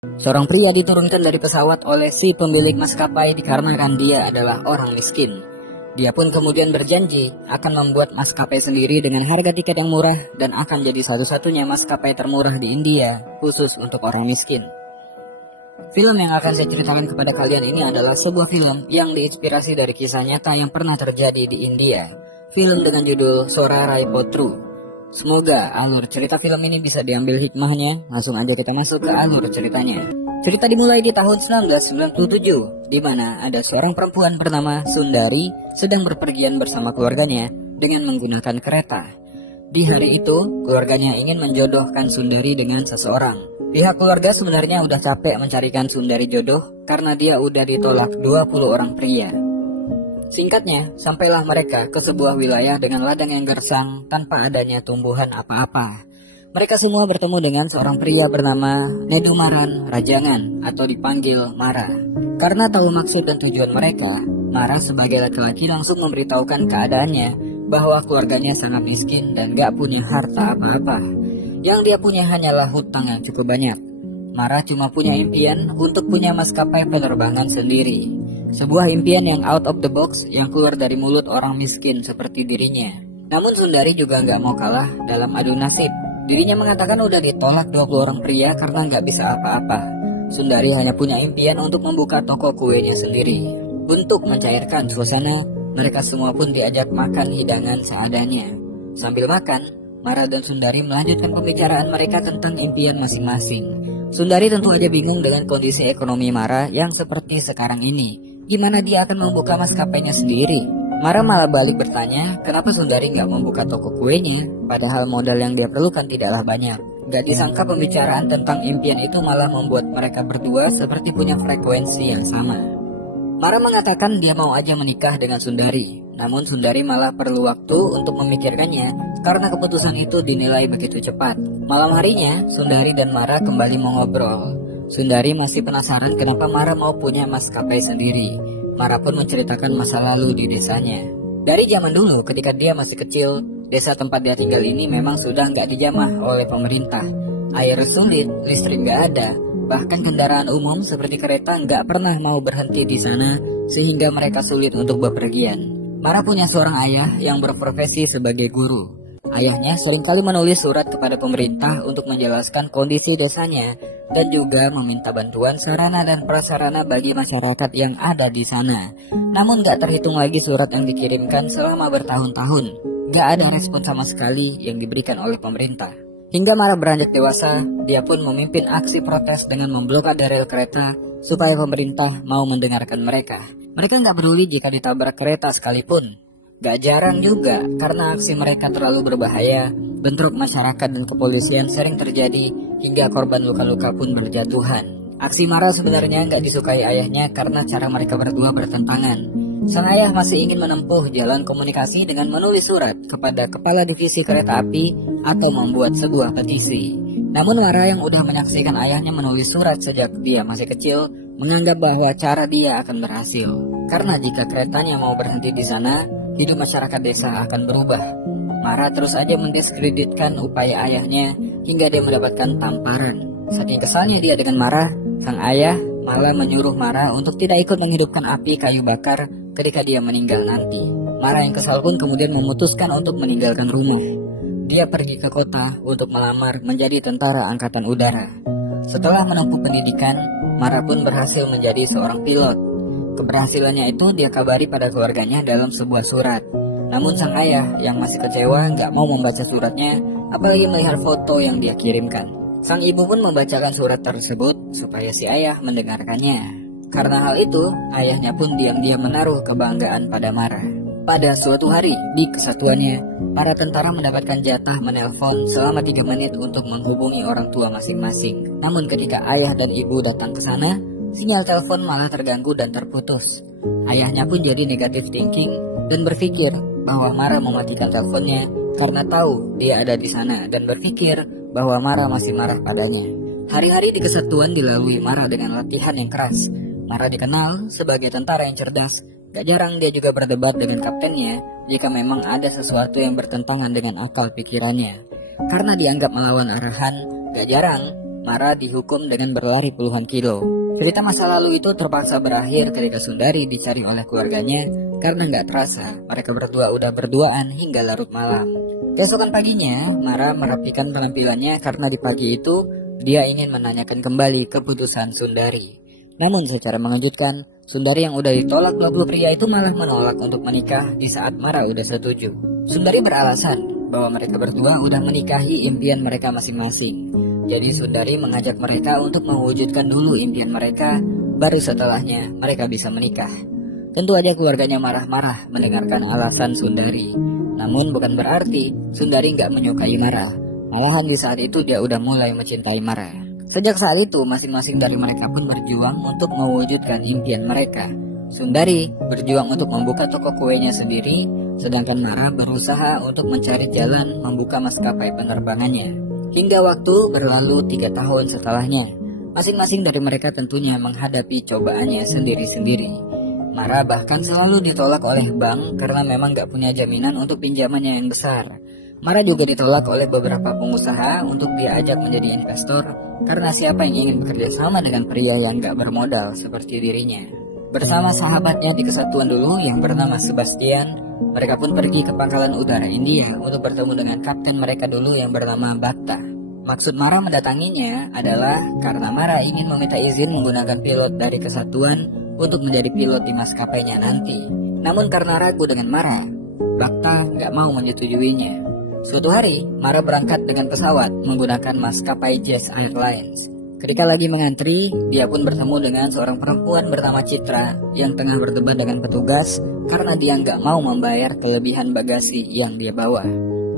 Seorang pria diturunkan dari pesawat oleh si pemilik maskapai dikarenakan dia adalah orang miskin. Dia pun kemudian berjanji akan membuat maskapai sendiri dengan harga tiket yang murah dan akan jadi satu-satunya maskapai termurah di India khusus untuk orang miskin. Film yang akan saya ceritakan kepada kalian ini adalah sebuah film yang diinspirasi dari kisah nyata yang pernah terjadi di India. Film dengan judul Sorarai Potru. Semoga alur cerita film ini bisa diambil hikmahnya. Langsung aja kita masuk ke alur ceritanya. Cerita dimulai di tahun 1997, di mana ada seorang perempuan bernama Sundari sedang berpergian bersama keluarganya dengan menggunakan kereta. Di hari itu, keluarganya ingin menjodohkan Sundari dengan seseorang. Pihak keluarga sebenarnya udah capek mencarikan Sundari jodoh karena dia udah ditolak 20 orang pria. Singkatnya, sampailah mereka ke sebuah wilayah dengan ladang yang gersang tanpa adanya tumbuhan apa-apa. Mereka semua bertemu dengan seorang pria bernama Nedumaran Rajangan atau dipanggil Mara. Karena tahu maksud dan tujuan mereka, Mara sebagai laki-laki langsung memberitahukan keadaannya bahwa keluarganya sangat miskin dan gak punya harta apa-apa. Yang dia punya hanyalah hutang yang cukup banyak. Mara cuma punya impian untuk punya maskapai penerbangan sendiri. Sebuah impian yang out of the box yang keluar dari mulut orang miskin seperti dirinya. Namun Sundari juga gak mau kalah dalam adu nasib. Dirinya mengatakan udah ditolak 20 orang pria karena gak bisa apa-apa. Sundari hanya punya impian untuk membuka toko kuenya sendiri. Untuk mencairkan suasana, mereka semua pun diajak makan hidangan seadanya. Sambil makan, Mara dan Sundari melanjutkan pembicaraan mereka tentang impian masing-masing. Sundari tentu aja bingung dengan kondisi ekonomi Mara yang seperti sekarang ini. Gimana dia akan membuka maskapainya sendiri? Mara malah balik bertanya, kenapa Sundari nggak membuka toko kuenya? Padahal modal yang dia perlukan tidaklah banyak. Gak disangka pembicaraan tentang impian itu malah membuat mereka berdua seperti punya frekuensi yang sama. Mara mengatakan dia mau aja menikah dengan Sundari. Namun Sundari malah perlu waktu untuk memikirkannya karena keputusan itu dinilai begitu cepat. Malam harinya, Sundari dan Mara kembali mengobrol. Sundari masih penasaran kenapa Mara mau punya maskapai sendiri. Mara pun menceritakan masa lalu di desanya. Dari zaman dulu ketika dia masih kecil, desa tempat dia tinggal ini memang sudah nggak dijamah oleh pemerintah. Air sulit, listrik nggak ada, bahkan kendaraan umum seperti kereta nggak pernah mau berhenti di sana sehingga mereka sulit untuk bepergian. Mara punya seorang ayah yang berprofesi sebagai guru. Ayahnya seringkali menulis surat kepada pemerintah untuk menjelaskan kondisi desanya dan juga meminta bantuan sarana dan prasarana bagi masyarakat yang ada di sana. Namun gak terhitung lagi surat yang dikirimkan selama bertahun-tahun. Gak ada respon sama sekali yang diberikan oleh pemerintah. Hingga Mara beranjak dewasa, dia pun memimpin aksi protes dengan memblokade rel kereta supaya pemerintah mau mendengarkan mereka. Mereka gak peduli jika ditabrak kereta sekalipun. Gak jarang juga karena aksi mereka terlalu berbahaya, bentrok masyarakat dan kepolisian sering terjadi hingga korban luka-luka pun berjatuhan. Aksi Mara sebenarnya gak disukai ayahnya karena cara mereka berdua bertentangan. Sang ayah masih ingin menempuh jalan komunikasi dengan menulis surat kepada kepala divisi kereta api atau membuat sebuah petisi. Namun Mara yang udah menyaksikan ayahnya menulis surat sejak dia masih kecil menganggap bahwa cara dia akan berhasil. Karena jika keretanya mau berhenti di sana, hidup masyarakat desa akan berubah. Mara terus saja mendiskreditkan upaya ayahnya hingga dia mendapatkan tamparan. Saking kesalnya dia dengan Mara, sang ayah malah menyuruh Mara untuk tidak ikut menghidupkan api kayu bakar ketika dia meninggal nanti. Mara yang kesal pun kemudian memutuskan untuk meninggalkan rumah. Dia pergi ke kota untuk melamar menjadi tentara angkatan udara. Setelah menempuh pendidikan, Mara pun berhasil menjadi seorang pilot. Keberhasilannya itu dia kabari pada keluarganya dalam sebuah surat. Namun sang ayah yang masih kecewa gak mau membaca suratnya, apalagi melihat foto yang dia kirimkan. Sang ibu pun membacakan surat tersebut supaya si ayah mendengarkannya. Karena hal itu, ayahnya pun diam-diam menaruh kebanggaan pada Mara. Pada suatu hari, di kesatuannya, para tentara mendapatkan jatah menelpon selama 3 menit untuk menghubungi orang tua masing-masing. Namun ketika ayah dan ibu datang ke sana, sinyal telepon malah terganggu dan terputus. Ayahnya pun jadi negatif thinking dan berpikir bahwa Mara mematikan teleponnya karena tahu dia ada di sana dan berpikir bahwa Mara masih marah padanya. Hari-hari di kesatuan dilalui Mara dengan latihan yang keras. Mara dikenal sebagai tentara yang cerdas. Gak jarang dia juga berdebat dengan kaptennya jika memang ada sesuatu yang bertentangan dengan akal pikirannya. Karena dianggap melawan arahan, gak jarang Mara dihukum dengan berlari puluhan kilo. Cerita masa lalu itu terpaksa berakhir ketika Sundari dicari oleh keluarganya karena nggak terasa mereka berdua udah berduaan hingga larut malam. Keesokan paginya, Mara merapikan penampilannya karena di pagi itu dia ingin menanyakan kembali keputusan Sundari. Namun secara mengejutkan, Sundari yang udah ditolak 20 pria itu malah menolak untuk menikah di saat Mara udah setuju. Sundari beralasan bahwa mereka berdua udah menikahi impian mereka masing-masing. Jadi Sundari mengajak mereka untuk mewujudkan dulu impian mereka, baru setelahnya mereka bisa menikah. Tentu aja keluarganya marah-marah mendengarkan alasan Sundari. Namun bukan berarti Sundari nggak menyukai Mara. Malahan di saat itu dia udah mulai mencintai Mara. Sejak saat itu masing-masing dari mereka pun berjuang untuk mewujudkan impian mereka. Sundari berjuang untuk membuka toko kuenya sendiri, sedangkan Mara berusaha untuk mencari jalan membuka maskapai penerbangannya. Hingga waktu berlalu 3 tahun setelahnya, masing-masing dari mereka tentunya menghadapi cobaannya sendiri-sendiri. Mara bahkan selalu ditolak oleh bank karena memang gak punya jaminan untuk pinjamannya yang besar. Mara juga ditolak oleh beberapa pengusaha untuk diajak menjadi investor karena siapa yang ingin bekerja sama dengan pria yang gak bermodal seperti dirinya. Bersama sahabatnya di kesatuan dulu yang bernama Sebastian, mereka pun pergi ke pangkalan udara India untuk bertemu dengan kapten mereka dulu yang bernama Bhatta. Maksud Mara mendatanginya adalah karena Mara ingin meminta izin menggunakan pilot dari kesatuan untuk menjadi pilot di maskapainya nanti. Namun karena ragu dengan Mara, Bhatta gak mau menyetujuinya. Suatu hari, Mara berangkat dengan pesawat menggunakan maskapai Jazz Airlines. Ketika lagi mengantri, dia pun bertemu dengan seorang perempuan bernama Citra yang tengah berdebat dengan petugas karena dia nggak mau membayar kelebihan bagasi yang dia bawa.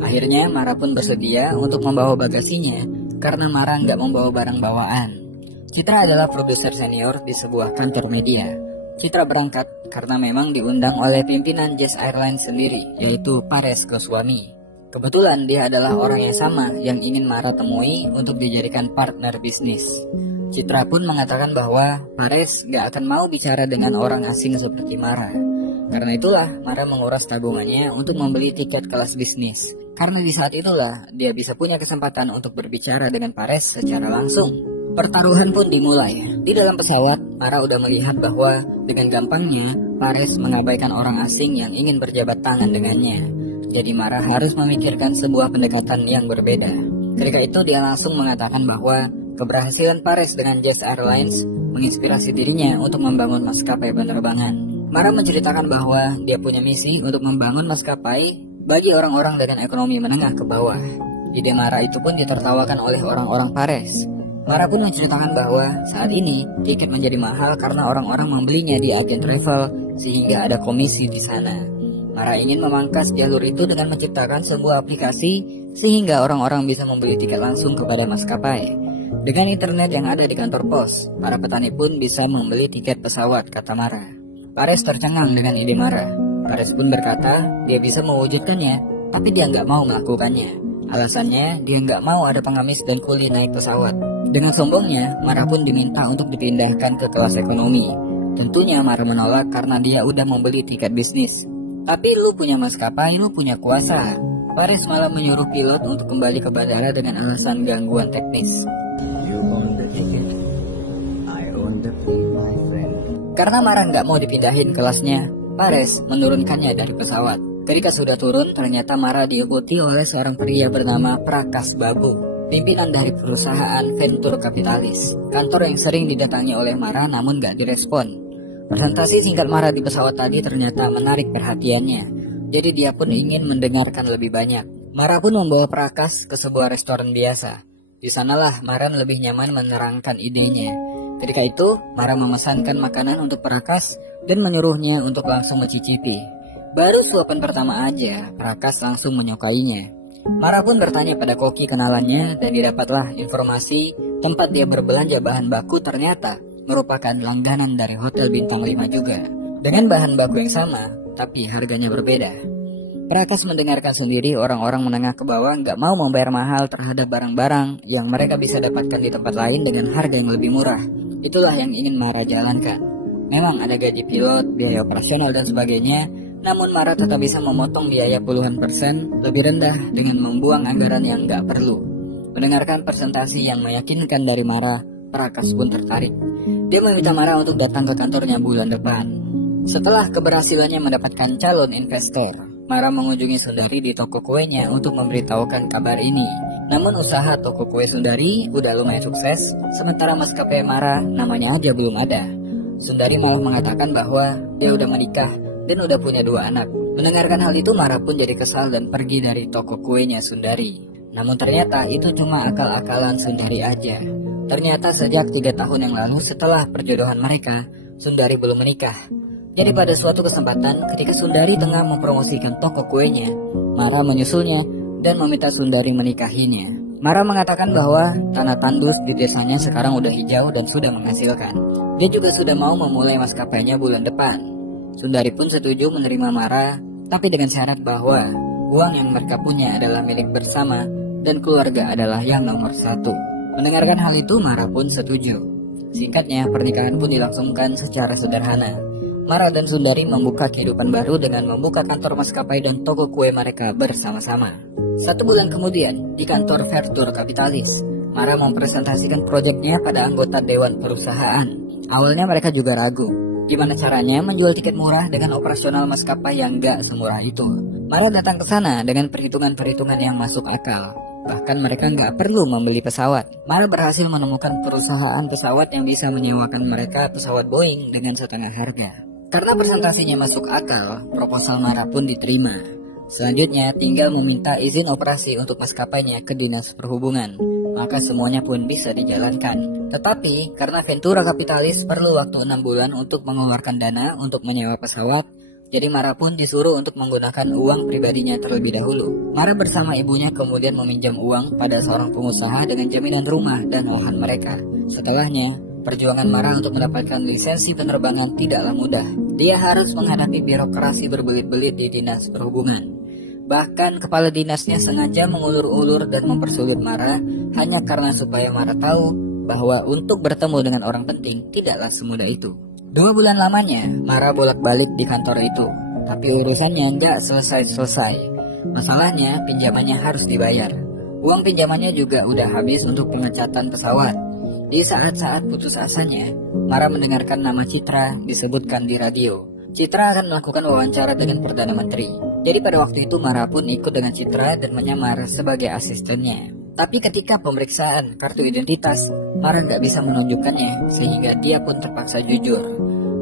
Akhirnya Mara pun bersedia untuk membawa bagasinya karena Mara nggak membawa barang bawaan. Citra adalah produser senior di sebuah kantor media. Citra berangkat karena memang diundang oleh pimpinan Jazz Airlines sendiri, yaitu Paresh Goswami. Kebetulan dia adalah orang yang sama yang ingin Mara temui untuk dijadikan partner bisnis. Citra pun mengatakan bahwa Paresh gak akan mau bicara dengan orang asing seperti Mara. Karena itulah Mara menguras tabungannya untuk membeli tiket kelas bisnis. Karena di saat itulah dia bisa punya kesempatan untuk berbicara dengan Paresh secara langsung. Pertaruhan pun dimulai. Di dalam pesawat, Mara udah melihat bahwa dengan gampangnya Paresh mengabaikan orang asing yang ingin berjabat tangan dengannya. Jadi Mara harus memikirkan sebuah pendekatan yang berbeda. Ketika itu dia langsung mengatakan bahwa keberhasilan Paresh dengan Jazz Airlines menginspirasi dirinya untuk membangun maskapai penerbangan. Mara menceritakan bahwa dia punya misi untuk membangun maskapai bagi orang-orang dengan ekonomi menengah ke bawah. Ide Mara itu pun ditertawakan oleh orang-orang Paresh. Mara pun menceritakan bahwa saat ini tiket menjadi mahal karena orang-orang membelinya di agen travel sehingga ada komisi di sana. Mara ingin memangkas jalur itu dengan menciptakan sebuah aplikasi sehingga orang-orang bisa membeli tiket langsung kepada maskapai. Dengan internet yang ada di kantor pos, para petani pun bisa membeli tiket pesawat, kata Mara. Paresh tercengang dengan ide Mara. Paresh pun berkata dia bisa mewujudkannya, tapi dia nggak mau melakukannya. Alasannya dia nggak mau ada pengamis dan kuli naik pesawat. Dengan sombongnya, Mara pun diminta untuk dipindahkan ke kelas ekonomi. Tentunya Mara menolak karena dia udah membeli tiket bisnis. Tapi lu punya maskapai, lu punya kuasa. Paresh malah menyuruh pilot untuk kembali ke bandara dengan alasan gangguan teknis. Karena Mara nggak mau dipindahin kelasnya, Paresh menurunkannya dari pesawat. Ketika sudah turun, ternyata Mara diikuti oleh seorang pria bernama Prakash Babu, pimpinan dari perusahaan venture kapitalis. Kantor yang sering didatangi oleh Mara namun nggak direspon. Presentasi singkat Mara di pesawat tadi ternyata menarik perhatiannya. Jadi dia pun ingin mendengarkan lebih banyak. Mara pun membawa Prakash ke sebuah restoran biasa. Di sanalah Mara lebih nyaman menerangkan idenya. Ketika itu, Mara memesankan makanan untuk Prakash dan menyuruhnya untuk langsung mencicipi. Baru suapan pertama aja, Prakash langsung menyukainya. Mara pun bertanya pada koki kenalannya dan didapatlah informasi tempat dia berbelanja bahan baku ternyata merupakan langganan dari hotel bintang 5 juga. Dengan bahan baku yang sama, tapi harganya berbeda. Prakash mendengarkan sendiri orang-orang menengah ke bawah nggak mau membayar mahal terhadap barang-barang yang mereka bisa dapatkan di tempat lain dengan harga yang lebih murah. Itulah yang ingin Mara jalankan. Memang ada gaji pilot, biaya operasional dan sebagainya, namun Mara tetap bisa memotong biaya puluhan persen lebih rendah dengan membuang anggaran yang nggak perlu. Mendengarkan presentasi yang meyakinkan dari Mara, Prakas pun tertarik. Dia meminta Mara untuk datang ke kantornya bulan depan. Setelah keberhasilannya mendapatkan calon investor, Mara mengunjungi Sundari di toko kuenya untuk memberitahukan kabar ini. Namun usaha toko kue Sundari udah lumayan sukses, sementara maskapai Mara namanya aja belum ada. Sundari malah mengatakan bahwa dia udah menikah dan udah punya 2 anak. Mendengarkan hal itu, Mara pun jadi kesal dan pergi dari toko kuenya Sundari. Namun ternyata itu cuma akal-akalan Sundari aja. Ternyata sejak 3 tahun yang lalu setelah perjodohan mereka, Sundari belum menikah. Jadi pada suatu kesempatan ketika Sundari tengah mempromosikan toko kuenya, Mara menyusulnya dan meminta Sundari menikahinya. Mara mengatakan bahwa tanah tandus di desanya sekarang udah hijau dan sudah menghasilkan. Dia juga sudah mau memulai maskapainya bulan depan. Sundari pun setuju menerima Mara, tapi dengan syarat bahwa uang yang mereka punya adalah milik bersama dan keluarga adalah yang nomor 1. Mendengarkan hal itu, Mara pun setuju. Singkatnya, pernikahan pun dilangsungkan secara sederhana. Mara dan Sundari membuka kehidupan baru dengan membuka kantor maskapai dan toko kue mereka bersama-sama. 1 bulan kemudian, di kantor Vertur Kapitalis, Mara mempresentasikan proyeknya pada anggota Dewan Perusahaan. Awalnya mereka juga ragu, gimana caranya menjual tiket murah dengan operasional maskapai yang gak semurah itu. Mara datang ke sana dengan perhitungan-perhitungan yang masuk akal. Bahkan mereka nggak perlu membeli pesawat. Mara berhasil menemukan perusahaan pesawat yang bisa menyewakan mereka pesawat Boeing dengan setengah harga. Karena presentasinya masuk akal, proposal Mara pun diterima. Selanjutnya tinggal meminta izin operasi untuk maskapainya ke Dinas Perhubungan. Maka semuanya pun bisa dijalankan. Tetapi karena Ventura Kapitalis perlu waktu 6 bulan untuk mengeluarkan dana untuk menyewa pesawat, jadi Mara pun disuruh untuk menggunakan uang pribadinya terlebih dahulu. Mara bersama ibunya kemudian meminjam uang pada seorang pengusaha dengan jaminan rumah dan lahan mereka. Setelahnya, perjuangan Mara untuk mendapatkan lisensi penerbangan tidaklah mudah. Dia harus menghadapi birokrasi berbelit-belit di Dinas Perhubungan. Bahkan kepala dinasnya sengaja mengulur-ulur dan mempersulit Mara hanya karena supaya Mara tahu bahwa untuk bertemu dengan orang penting tidaklah semudah itu. 2 bulan lamanya, Mara bolak-balik di kantor itu. Tapi urusannya nggak selesai-selesai. Masalahnya, pinjamannya harus dibayar. Uang pinjamannya juga udah habis untuk pengecatan pesawat. Di saat-saat putus asanya, Mara mendengarkan nama Citra disebutkan di radio. Citra akan melakukan wawancara dengan Perdana Menteri. Jadi pada waktu itu Mara pun ikut dengan Citra dan menyamar sebagai asistennya. Tapi ketika pemeriksaan kartu identitas, Mara nggak bisa menunjukkannya sehingga dia pun terpaksa jujur.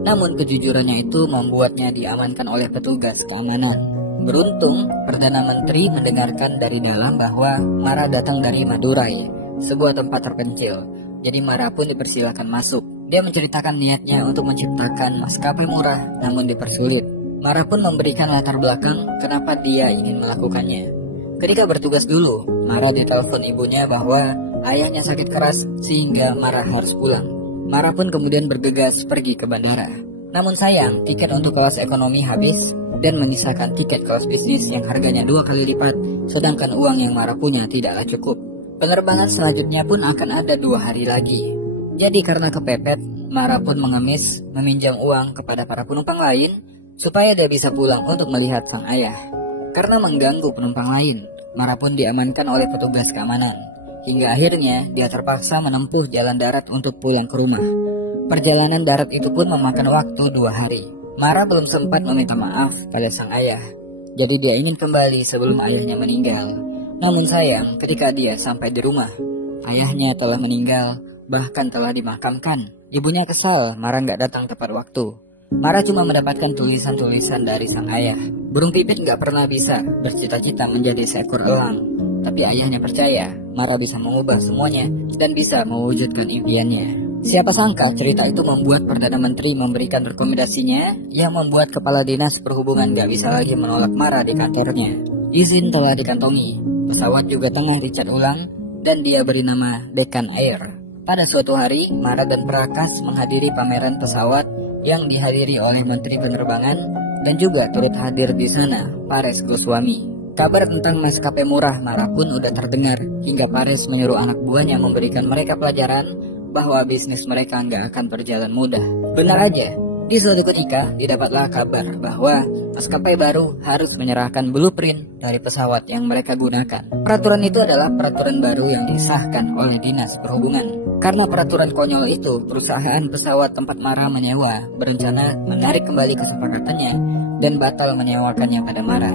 Namun kejujurannya itu membuatnya diamankan oleh petugas keamanan. Beruntung, Perdana Menteri mendengarkan dari dalam bahwa Mara datang dari Madurai, sebuah tempat terpencil. Jadi Mara pun dipersilakan masuk. Dia menceritakan niatnya untuk menciptakan maskapai murah namun dipersulit. Mara pun memberikan latar belakang kenapa dia ingin melakukannya. Ketika bertugas dulu, Mara ditelepon ibunya bahwa ayahnya sakit keras sehingga Mara harus pulang. Mara pun kemudian bergegas pergi ke bandara. Namun sayang, tiket untuk kelas ekonomi habis dan menyisakan tiket kelas bisnis yang harganya 2 kali lipat, sedangkan uang yang Mara punya tidaklah cukup. Penerbangan selanjutnya pun akan ada 2 hari lagi. Jadi karena kepepet, Mara pun mengemis meminjam uang kepada para penumpang lain supaya dia bisa pulang untuk melihat sang ayah. Karena mengganggu penumpang lain, Mara pun diamankan oleh petugas keamanan. Hingga akhirnya dia terpaksa menempuh jalan darat untuk pulang ke rumah. Perjalanan darat itu pun memakan waktu 2 hari. Mara belum sempat meminta maaf pada sang ayah. Jadi dia ingin kembali sebelum ayahnya meninggal. Namun sayang, ketika dia sampai di rumah, ayahnya telah meninggal, bahkan telah dimakamkan. Ibunya kesal, Mara nggak datang tepat waktu. Mara cuma mendapatkan tulisan-tulisan dari sang ayah. Burung pipit nggak pernah bisa bercita-cita menjadi seekor elang. Tapi ayahnya percaya Mara bisa mengubah semuanya dan bisa mewujudkan impiannya. Siapa sangka cerita itu membuat Perdana Menteri memberikan rekomendasinya yang membuat Kepala Dinas Perhubungan gak bisa lagi menolak Mara di kantornya. Izin telah dikantongi, pesawat juga tengah dicat ulang, dan dia beri nama Dekan Air. Pada suatu hari, Mara dan Prakas menghadiri pameran pesawat yang dihadiri oleh Menteri Penerbangan dan juga turut hadir di sana Paresh Goswami. Kabar tentang maskapai murah Mara pun udah terdengar hingga Paresh menyuruh anak buahnya memberikan mereka pelajaran bahwa bisnis mereka nggak akan berjalan mudah. Benar aja, Di suatu ketika, didapatlah kabar bahwa maskapai baru harus menyerahkan blueprint dari pesawat yang mereka gunakan. Peraturan itu adalah peraturan baru yang disahkan oleh Dinas Perhubungan. Karena peraturan konyol itu, perusahaan pesawat tempat Mara menyewa berencana menarik kembali kesepakatannya dan batal menyewakannya pada Mara.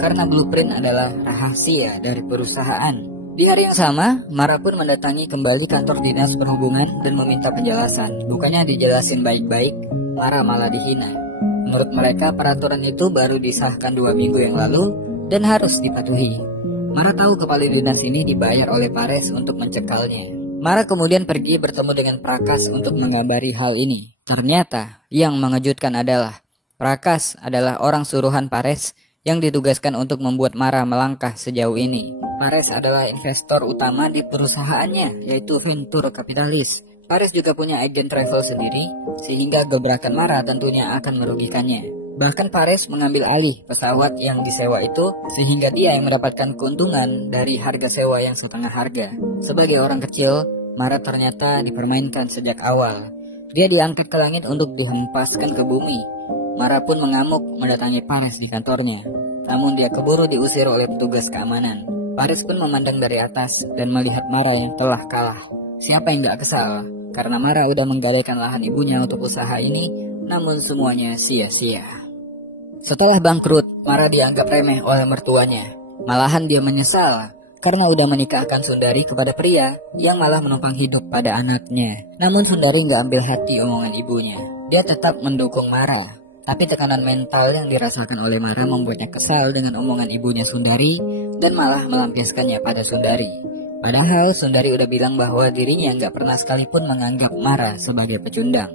Karena blueprint adalah rahasia dari perusahaan. Di hari yang sama, Mara pun mendatangi kembali kantor Dinas Perhubungan dan meminta penjelasan. Bukannya dijelasin baik-baik, Mara malah dihina. Menurut mereka, peraturan itu baru disahkan 2 minggu yang lalu dan harus dipatuhi. Mara tahu kepala dinas ini dibayar oleh Pares untuk mencekalnya. Mara kemudian pergi bertemu dengan Prakas untuk mengabari hal ini. Ternyata, yang mengejutkan adalah Prakas adalah orang suruhan Pares yang ditugaskan untuk membuat Mara melangkah sejauh ini. Pares adalah investor utama di perusahaannya, yaitu Venture Capitalis. Pares juga punya agen travel sendiri, sehingga gebrakan Mara tentunya akan merugikannya. Bahkan Pares mengambil alih pesawat yang disewa itu, sehingga dia yang mendapatkan keuntungan dari harga sewa yang setengah harga. Sebagai orang kecil, Mara ternyata dipermainkan sejak awal. Dia diangkat ke langit untuk dihempaskan ke bumi. Mara pun mengamuk mendatangi Pares di kantornya. Namun dia keburu diusir oleh petugas keamanan. Pares pun memandang dari atas dan melihat Mara yang telah kalah. Siapa yang gak kesal? Karena Mara udah menggadaikan lahan ibunya untuk usaha ini, namun semuanya sia-sia. Setelah bangkrut, Mara dianggap remeh oleh mertuanya. Malahan dia menyesal karena udah menikahkan Sundari kepada pria yang malah menumpang hidup pada anaknya. Namun Sundari gak ambil hati omongan ibunya. Dia tetap mendukung Mara. Tapi tekanan mental yang dirasakan oleh Mara membuatnya kesal dengan omongan ibunya Sundari dan malah melampiaskannya pada Sundari. Padahal Sundari udah bilang bahwa dirinya nggak pernah sekalipun menganggap Mara sebagai pecundang.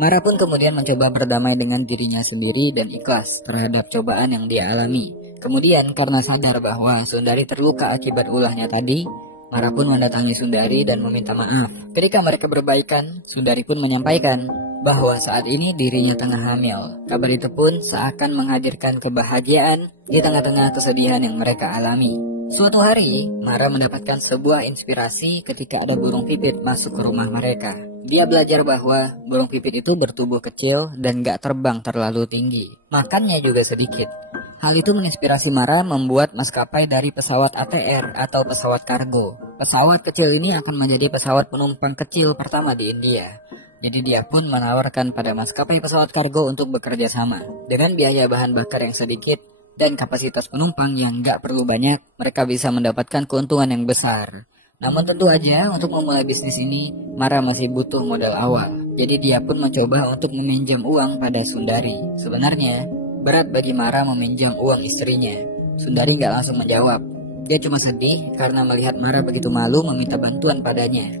Mara pun kemudian mencoba berdamai dengan dirinya sendiri dan ikhlas terhadap cobaan yang dia alami. Kemudian karena sadar bahwa Sundari terluka akibat ulahnya tadi, Mara pun mendatangi Sundari dan meminta maaf. Ketika mereka berbaikan, Sundari pun menyampaikan bahwa saat ini dirinya tengah hamil. Kabar itu pun seakan menghadirkan kebahagiaan di tengah-tengah kesedihan yang mereka alami. Suatu hari, Mara mendapatkan sebuah inspirasi ketika ada burung pipit masuk ke rumah mereka. Dia belajar bahwa burung pipit itu bertubuh kecil dan gak terbang terlalu tinggi. Makannya juga sedikit. Hal itu menginspirasi Mara membuat maskapai dari pesawat ATR atau pesawat kargo. Pesawat kecil ini akan menjadi pesawat penumpang kecil pertama di India. Jadi dia pun menawarkan pada maskapai pesawat kargo untuk bekerja sama. Dengan biaya bahan bakar yang sedikit dan kapasitas penumpang yang gak perlu banyak, mereka bisa mendapatkan keuntungan yang besar. Namun tentu aja untuk memulai bisnis ini, Mara masih butuh modal awal. Jadi dia pun mencoba untuk meminjam uang pada Sundari. Sebenarnya, berat bagi Mara meminjam uang istrinya. Sundari gak langsung menjawab. Dia cuma sedih karena melihat Mara begitu malu meminta bantuan padanya.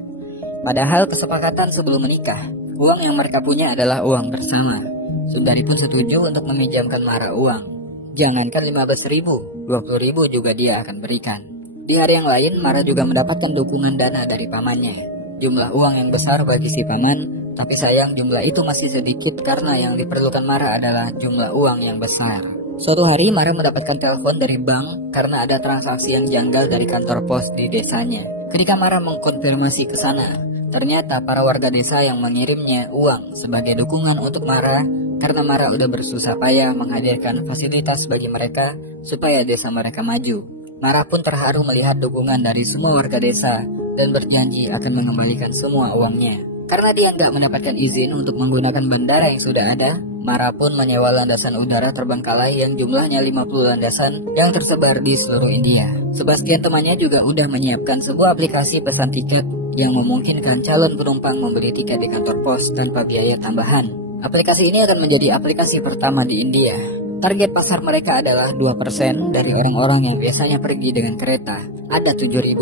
Padahal kesepakatan sebelum menikah, uang yang mereka punya adalah uang bersama. Sundari pun setuju untuk meminjamkan Mara uang. Jangankan 15.000, 20.000 juga dia akan berikan. Di hari yang lain, Mara juga mendapatkan dukungan dana dari pamannya. Jumlah uang yang besar bagi si paman, tapi sayang jumlah itu masih sedikit karena yang diperlukan Mara adalah jumlah uang yang besar. Suatu hari Mara mendapatkan telepon dari bank karena ada transaksi yang janggal dari kantor pos di desanya. Ketika Mara mengkonfirmasi ke sana, ternyata para warga desa yang mengirimnya uang sebagai dukungan untuk Mara karena Mara udah bersusah payah menghadirkan fasilitas bagi mereka supaya desa mereka maju. Mara pun terharu melihat dukungan dari semua warga desa dan berjanji akan mengembalikan semua uangnya. Karena dia nggak mendapatkan izin untuk menggunakan bandara yang sudah ada, Mara pun menyewa landasan udara terbengkalai yang jumlahnya 50 landasan yang tersebar di seluruh India. Sebastian temannya juga udah menyiapkan sebuah aplikasi pesan tiket yang memungkinkan calon penumpang membeli tiket di kantor pos tanpa biaya tambahan. Aplikasi ini akan menjadi aplikasi pertama di India. Target pasar mereka adalah 2% dari orang-orang yang biasanya pergi dengan kereta. Ada 7.500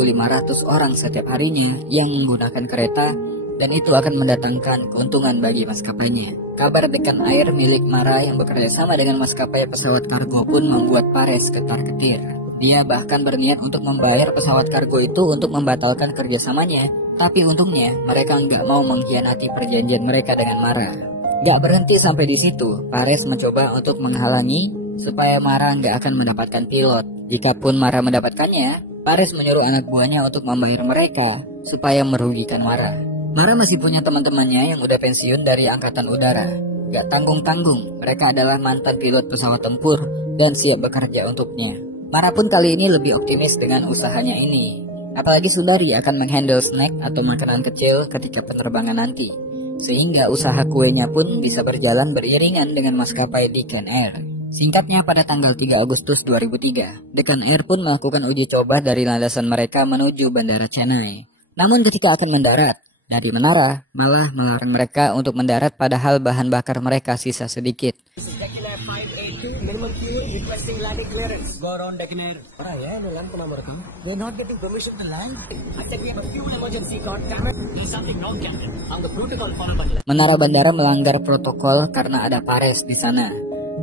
orang setiap harinya yang menggunakan kereta dan itu akan mendatangkan keuntungan bagi maskapainya. Kabar dekan air milik Mara yang bekerja sama dengan maskapai pesawat kargo pun membuat Pares ketar-ketir. Dia bahkan berniat untuk membayar pesawat kargo itu untuk membatalkan kerjasamanya. Tapi untungnya mereka nggak mau mengkhianati perjanjian mereka dengan Mara. Gak berhenti sampai di situ, Pares mencoba untuk menghalangi supaya Mara nggak akan mendapatkan pilot. Jikapun Mara mendapatkannya, Pares menyuruh anak buahnya untuk membayar mereka supaya merugikan Mara. Mara masih punya teman-temannya yang udah pensiun dari Angkatan Udara. Gak tanggung-tanggung, mereka adalah mantan pilot pesawat tempur dan siap bekerja untuknya. Mara pun kali ini lebih optimis dengan usahanya ini. Apalagi Sundari akan menghandle snack atau makanan kecil ketika penerbangan nanti. Sehingga usaha kuenya pun bisa berjalan beriringan dengan maskapai Deccan Air. Singkatnya, pada tanggal 3 Agustus 2003, Deccan Air pun melakukan uji coba dari landasan mereka menuju Bandara Chennai. Namun ketika akan mendarat, dari menara malah melarang mereka untuk mendarat padahal bahan bakar mereka sisa sedikit. Menara bandara melanggar protokol karena ada Pares di sana.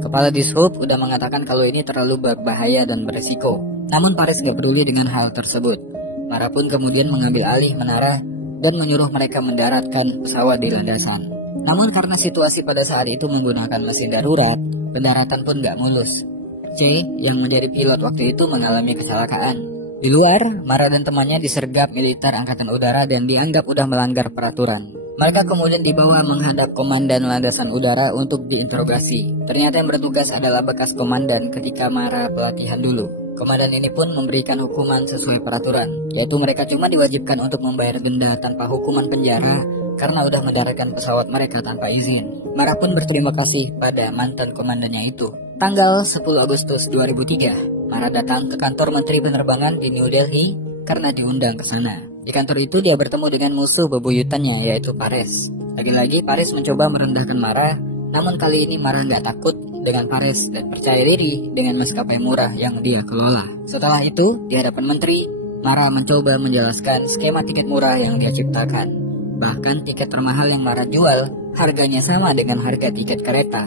Kepala Dishub udah mengatakan kalau ini terlalu berbahaya dan beresiko. Namun Pares gak peduli dengan hal tersebut. Mara pun kemudian mengambil alih menara dan menyuruh mereka mendaratkan pesawat di landasan. Namun karena situasi pada saat itu menggunakan mesin darurat, pendaratan pun gak mulus. C, yang menjadi pilot waktu itu, mengalami kecelakaan. Di luar, Mara dan temannya disergap militer Angkatan Udara dan dianggap udah melanggar peraturan. Mereka kemudian dibawa menghadap komandan landasan udara untuk diinterogasi. Ternyata yang bertugas adalah bekas komandan ketika Mara pelatihan dulu. Komandan ini pun memberikan hukuman sesuai peraturan, yaitu mereka cuma diwajibkan untuk membayar denda tanpa hukuman penjara karena udah mendaratkan pesawat mereka tanpa izin. Mara pun berterima kasih pada mantan komandannya itu. Tanggal 10 Agustus 2003, Mara datang ke kantor Menteri Penerbangan di New Delhi karena diundang ke sana. Di kantor itu dia bertemu dengan musuh bebuyutannya, yaitu Pares. Lagi-lagi Pares mencoba merendahkan Mara, namun kali ini Mara nggak takut dengan Pares dan percaya diri dengan maskapai murah yang dia kelola. Setelah itu, di hadapan menteri, Mara mencoba menjelaskan skema tiket murah yang dia ciptakan. Bahkan tiket termahal yang Mara jual, harganya sama dengan harga tiket kereta.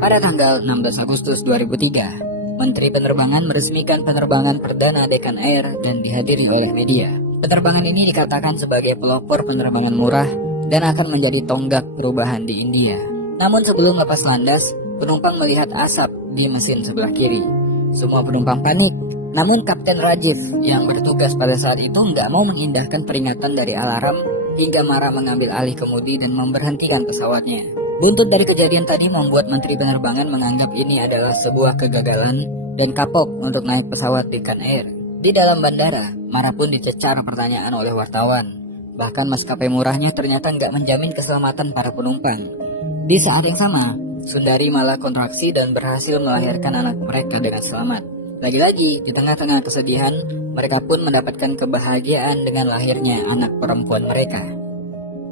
Pada tanggal 16 Agustus 2003, Menteri Penerbangan meresmikan penerbangan perdana Deccan Air dan dihadiri oleh media. Penerbangan ini dikatakan sebagai pelopor penerbangan murah dan akan menjadi tonggak perubahan di India. Namun sebelum lepas landas, penumpang melihat asap di mesin sebelah kiri. Semua penumpang panik. Namun Kapten Rajiv yang bertugas pada saat itu nggak mau mengindahkan peringatan dari alarm hingga Mara mengambil alih kemudi dan memberhentikan pesawatnya. Buntut dari kejadian tadi membuat Menteri Penerbangan menganggap ini adalah sebuah kegagalan dan kapok untuk naik pesawat Deccan Air. Di dalam bandara, Mara pun dicecar pertanyaan oleh wartawan. Bahkan maskapai murahnya ternyata nggak menjamin keselamatan para penumpang. Di saat yang sama, Sundari malah kontraksi dan berhasil melahirkan anak mereka dengan selamat. Lagi-lagi, di tengah-tengah kesedihan, mereka pun mendapatkan kebahagiaan dengan lahirnya anak perempuan mereka.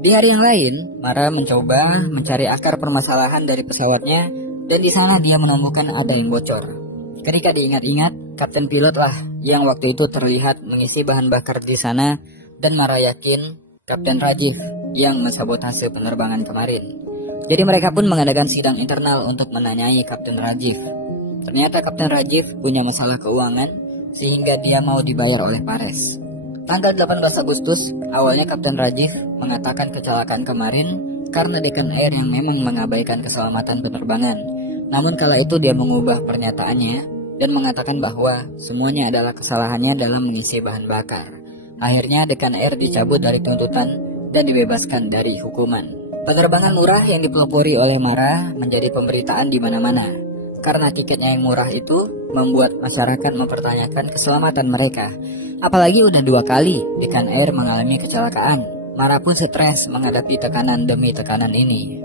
Di hari yang lain, Mara mencoba mencari akar permasalahan dari pesawatnya, dan di sana dia menemukan ada yang bocor. Ketika diingat-ingat, kapten pilot lah yang waktu itu terlihat mengisi bahan bakar di sana, dan Mara yakin Kapten Rajiv yang mensabotase penerbangan kemarin. Jadi mereka pun mengadakan sidang internal untuk menanyai Kapten Rajiv. Ternyata Kapten Rajiv punya masalah keuangan sehingga dia mau dibayar oleh Pares. Tanggal 18 Agustus, awalnya Kapten Rajiv mengatakan kecelakaan kemarin karena Deccan Air yang memang mengabaikan keselamatan penerbangan. Namun kala itu dia mengubah pernyataannya dan mengatakan bahwa semuanya adalah kesalahannya dalam mengisi bahan bakar. Akhirnya Deccan Air dicabut dari tuntutan dan dibebaskan dari hukuman. Penerbangan murah yang dipelopori oleh Mara menjadi pemberitaan di mana-mana. Karena tiketnya yang murah itu membuat masyarakat mempertanyakan keselamatan mereka. Apalagi udah 2 kali Deccan Air mengalami kecelakaan. Mara pun stres menghadapi tekanan demi tekanan ini.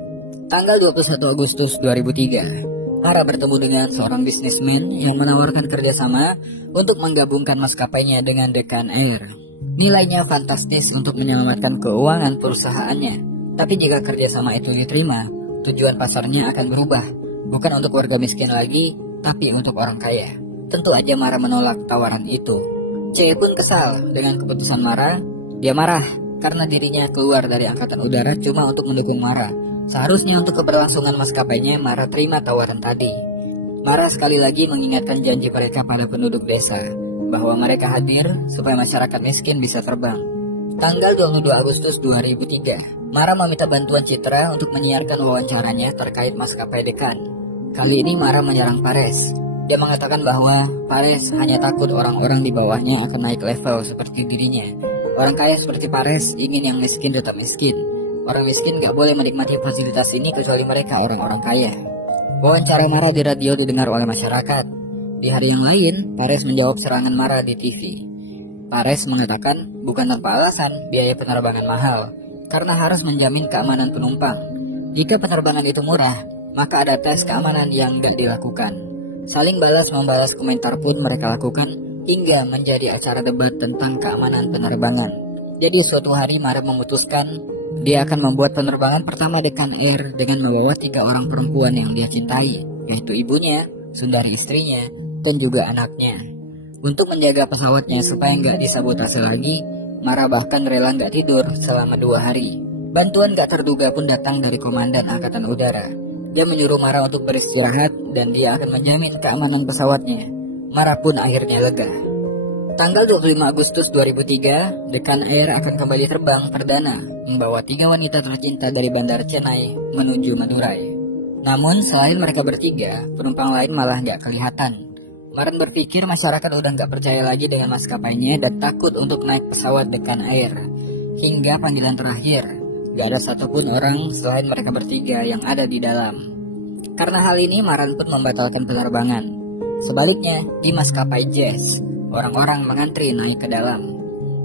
Tanggal 21 Agustus 2003, Mara bertemu dengan seorang bisnismen yang menawarkan kerjasama untuk menggabungkan maskapainya dengan Deccan Air. Nilainya fantastis untuk menyelamatkan keuangan perusahaannya. Tapi jika kerjasama itu diterima, tujuan pasarnya akan berubah. Bukan untuk warga miskin lagi, tapi untuk orang kaya. Tentu aja Mara menolak tawaran itu. C pun kesal dengan keputusan Mara. Dia marah karena dirinya keluar dari Angkatan Udara cuma untuk mendukung Mara. Seharusnya untuk keberlangsungan maskapainya, Mara terima tawaran tadi. Mara sekali lagi mengingatkan janji mereka pada penduduk desa, bahwa mereka hadir supaya masyarakat miskin bisa terbang. Tanggal 22 Agustus 2003, Mara meminta bantuan Citra untuk menyiarkan wawancaranya terkait maskapai Deccan. Kali ini Mara menyerang Pares. Dia mengatakan bahwa Pares hanya takut orang-orang di bawahnya akan naik level seperti dirinya. Orang kaya seperti Pares ingin yang miskin tetap miskin. Orang miskin gak boleh menikmati fasilitas ini kecuali mereka orang-orang kaya. Wawancara Mara di radio didengar oleh masyarakat. Di hari yang lain, Pares menjawab serangan Mara di TV. Pares mengatakan bukan tanpa alasan biaya penerbangan mahal, karena harus menjamin keamanan penumpang. Jika penerbangan itu murah, maka ada tes keamanan yang gak dilakukan. Saling balas-membalas komentar pun mereka lakukan hingga menjadi acara debat tentang keamanan penerbangan. Jadi suatu hari Mara memutuskan dia akan membuat penerbangan pertama Dekan Air dengan membawa 3 orang perempuan yang dia cintai, yaitu ibunya, sundari istrinya, dan juga anaknya. Untuk menjaga pesawatnya supaya nggak disabotase lagi, Mara bahkan rela nggak tidur selama 2 hari. Bantuan nggak terduga pun datang dari Komandan Angkatan Udara. Dia menyuruh Mara untuk beristirahat dan dia akan menjamin keamanan pesawatnya. Mara pun akhirnya lega. Tanggal 25 Agustus 2003, Dekan Air akan kembali terbang perdana, membawa 3 wanita tercinta dari Bandara Chennai menuju Madurai. Namun selain mereka bertiga, penumpang lain malah nggak kelihatan. Maran berpikir masyarakat udah nggak percaya lagi dengan maskapainya dan takut untuk naik pesawat Dekan Air. Hingga panggilan terakhir, gak ada satupun orang selain mereka bertiga yang ada di dalam. Karena hal ini, Maran pun membatalkan penerbangan. Sebaliknya, di maskapai Jazz, orang-orang mengantri naik ke dalam.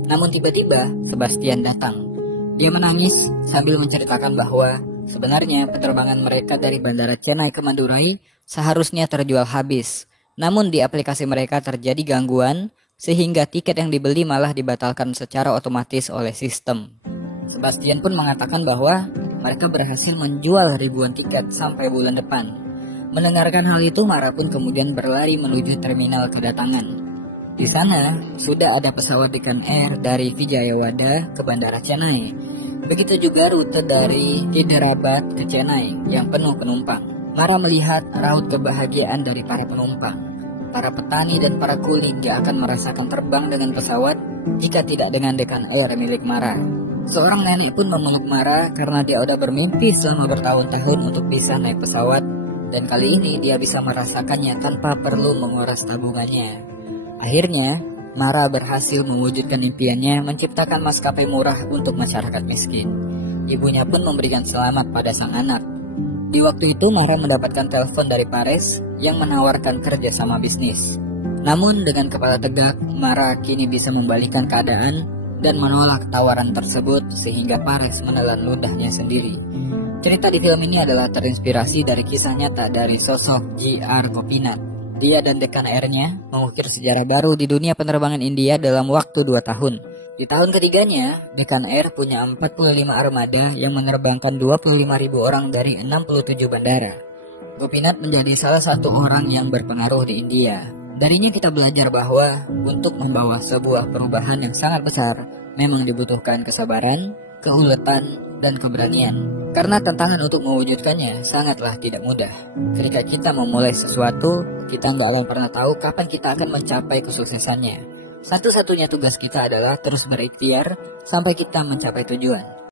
Namun tiba-tiba, Sebastian datang. Dia menangis sambil menceritakan bahwa sebenarnya penerbangan mereka dari Bandara Chennai ke Madurai seharusnya terjual habis. Namun di aplikasi mereka terjadi gangguan sehingga tiket yang dibeli malah dibatalkan secara otomatis oleh sistem. Sebastian pun mengatakan bahwa mereka berhasil menjual ribuan tiket sampai bulan depan. Mendengarkan hal itu, Mara pun kemudian berlari menuju terminal kedatangan. Di sana sudah ada pesawat Dekan Air dari Vijayawada ke Bandara Chennai. Begitu juga rute dari Hyderabad ke Chennai yang penuh penumpang. Mara melihat raut kebahagiaan dari para penumpang. Para petani dan para kuli gak akan merasakan terbang dengan pesawat jika tidak dengan Dekan Air milik Mara. Seorang nenek pun memeluk Mara karena dia udah bermimpi selama bertahun-tahun untuk bisa naik pesawat, dan kali ini dia bisa merasakannya tanpa perlu menguras tabungannya. Akhirnya, Mara berhasil mewujudkan impiannya menciptakan maskapai murah untuk masyarakat miskin. Ibunya pun memberikan selamat pada sang anak. Di waktu itu, Mara mendapatkan telepon dari Pares yang menawarkan kerjasama bisnis. Namun dengan kepala tegak, Mara kini bisa membalikan keadaan dan menolak tawaran tersebut sehingga Pares menelan ludahnya sendiri. Cerita di film ini adalah terinspirasi dari kisah nyata dari sosok G.R. Gopinath. Dia dan Dekan Air-nya mengukir sejarah baru di dunia penerbangan India dalam waktu 2 tahun. Di tahun ketiganya, Dekan Air punya 45 armada yang menerbangkan 25.000 orang dari 67 bandara. Gopinath menjadi salah satu orang yang berpengaruh di India. Darinya kita belajar bahwa untuk membawa sebuah perubahan yang sangat besar, memang dibutuhkan kesabaran, keuletan, dan keberanian. Karena tantangan untuk mewujudkannya sangatlah tidak mudah. Ketika kita memulai sesuatu, kita nggak akan pernah tahu kapan kita akan mencapai kesuksesannya. Satu-satunya tugas kita adalah terus berikhtiar sampai kita mencapai tujuan.